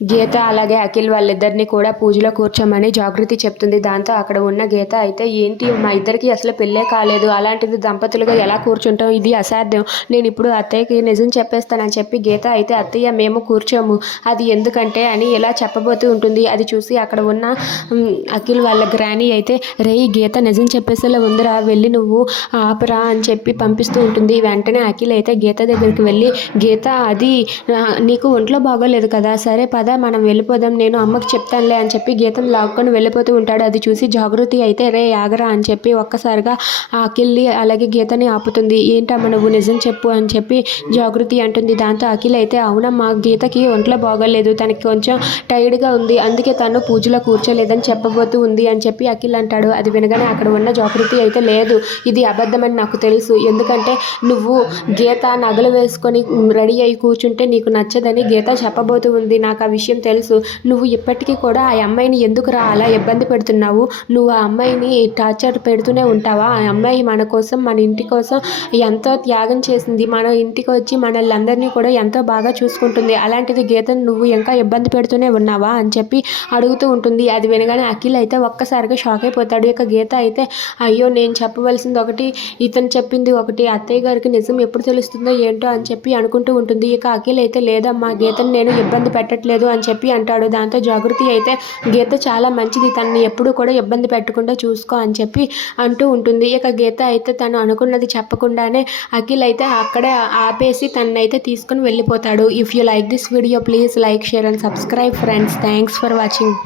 గీత అలాగే అఖిల్ వాళ్ళిద్దరిని కూడా పూజలో కూర్చోమని జాగృతి చెప్తుంది. దాంతో అక్కడ ఉన్న గీత అయితే ఏంటి మా ఇద్దరికి అసలు పెళ్ళే కాలేదు, అలాంటిది దంపతులుగా ఎలా కూర్చుంటాం, ఇది అసాధ్యం, నేను ఇప్పుడు అత్తయ్యకి నిజం చెప్పేస్తానని చెప్పి గీత అయితే అత్తయ్య మేము కూర్చోము, అది ఎందుకంటే అని ఇలా చెప్పబోతూ ఉంటుంది. అది చూసి అక్కడ ఉన్న అఖిల్ వాళ్ళ గ్రాని అయితే రేయ్ గీత నిజం చెప్పేసేలా ఉందిరా, వెళ్ళి నువ్వు ఆపరా అని చెప్పి పంపిస్తూ ఉంటుంది. వెంటనే అఖిల్ అయితే గీత దగ్గరికి వెళ్ళి గీత అది నీకు ఒంట్లో బాగోలేదు కదా, సరే పద మనం వెళ్ళిపోదాం, నేను అమ్మకి చెప్తానులే అని చెప్పి గీతను లాక్కొని వెళ్ళిపోతూ ఉంటాడు. అది చూసి జాగృతి అయితే రే ఆగరా అని చెప్పి ఒక్కసారిగా ఆ అఖిల్ని అలాగే గీతని ఆపుతుంది. ఏంటమ్మా నువ్వు నిజం చెప్పు అని చెప్పి జాగృతి అంటుంది. దాంతో అఖిల్ అయితే అవునమ్మా గీతకి ఒంట్లో బాగోలేదు, తనకి కొంచెం టైర్డ్గా ఉంది, అందుకే తను పూజలో కూర్చోలేదని చెప్పబోతూ ఉంది అని చెప్పి అఖిల్ అంటాడు. అది వినగానే అక్కడ ఉన్న జాగృతి అయితే లేదు ఇది అబద్ధమని నాకు తెలుసు, ఎందుకంటే నువ్వు గీత నగలు వేసుకొని రెడీ అయి కూర్చుంటే నీకు నచ్చదని గీత చెప్పబోతూ ఉంది, నాకు ఆ విషయం తెలుసు, నువ్వు ఇప్పటికీ కూడా ఆ అమ్మాయిని ఎందుకు అలా ఇబ్బంది పెడుతున్నావు, నువ్వు ఆ అమ్మాయిని టార్చర్ పెడుతూనే ఉంటావా, ఆ అమ్మాయి మన కోసం మన ఇంటి కోసం ఎంతో త్యాగం చేసింది, మన ఇంటికి వచ్చి మనల్ని అందరినీ కూడా ఎంతో బాగా చూసుకుంటుంది, అలాంటిది గీతను నువ్వు ఇంకా ఇబ్బంది పెడుతూనే ఉన్నావా అని చెప్పి అడుగుతూ ఉంటుంది. అది వినగానే అఖిల్ అయితే ఒక్కసారిగా షాక్ అయిపోతాడు. ఇక గీత అయితే అయ్యో నేను చెప్పవలసింది ఒకటి, ఇతను చెప్పింది ఒకటి, అత్తయ్య గారికి నిజం ఎప్పుడు తెలుస్తుందో ఏంటో అని చెప్పి అనుకుంటూ ఉంటుంది. ఇక అఖిల్ అయితే లేదమ్మా గీతను నేను ఇబ్బంది పెట్టట్లేదు అని చెప్పి అంటాడు. దాంతో జాగృతి అయితే గీత చాలా మంచిది, తనని ఎప్పుడు కూడా ఇబ్బంది పెట్టకుండా చూసుకో అని చెప్పి అంటూ ఉంటుంది. ఇక గీత అయితే తను అనుకున్నది చెప్పకుండానే అఖిల్ అయితే అక్కడే ఆపేసి తనైతే తీసుకుని వెళ్ళిపోతాడు. If you like this video please like share and subscribe friends. Thanks for watching.